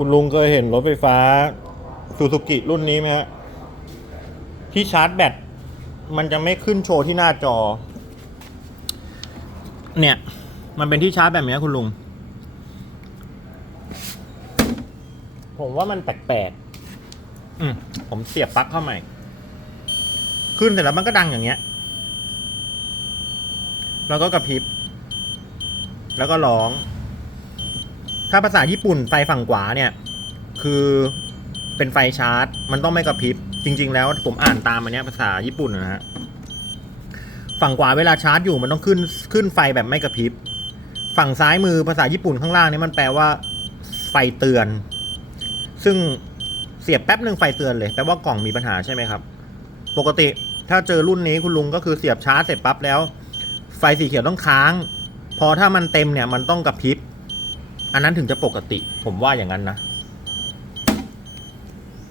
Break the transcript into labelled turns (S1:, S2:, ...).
S1: คุณลุงเคยเห็นรถไฟฟ้าซูซูกิรุ่นนี้ไหมฮะที่ชาร์จแบตมันจะไม่ขึ้นโชว์ที่หน้าจอ เนี่ย มันเป็นที่ชาร์จแบบนี้คุณลุง ผมว่ามันแปลกๆอืมผมเสียบปลั๊กเข้าใหม่ ขึ้นเสร็จแล้วมันก็ดังอย่างเงี้ย แล้วก็กระพริบ แล้วก็ร้อง ถ้าภาษาญี่ปุ่นไฟฝั่งขวาเนี่ย คือเป็นไฟชาร์จ มันต้องไม่กระพริบ จริง ๆ แล้วผมอ่านตามอันเนี้ยภาษาญี่ปุ่นนะฮะ ฝั่งขวาเวลาชาร์จอยู่มันต้องขึ้นขึ้นไฟแบบไม่กระพริบ ฝั่งซ้ายมือภาษาญี่ปุ่นข้างล่างนี่มันแปลว่า ไฟเตือน ซึ่งเสียบแป๊บหนึ่งไฟเตือนเลยแปลว่ากล่องมีปัญหาใช่ไหมครับ ปกติถ้าเจอรุ่นนี้คุณลุงก็คือเสียบชาร์จเสร็จปั๊บแล้ว ไฟสีเขียวต้องค้าง พอถ้ามันเต็มเนี่ยมันต้องกระพริบ อันนั้นถึงจะปกติผมว่าอย่างนั้นนะ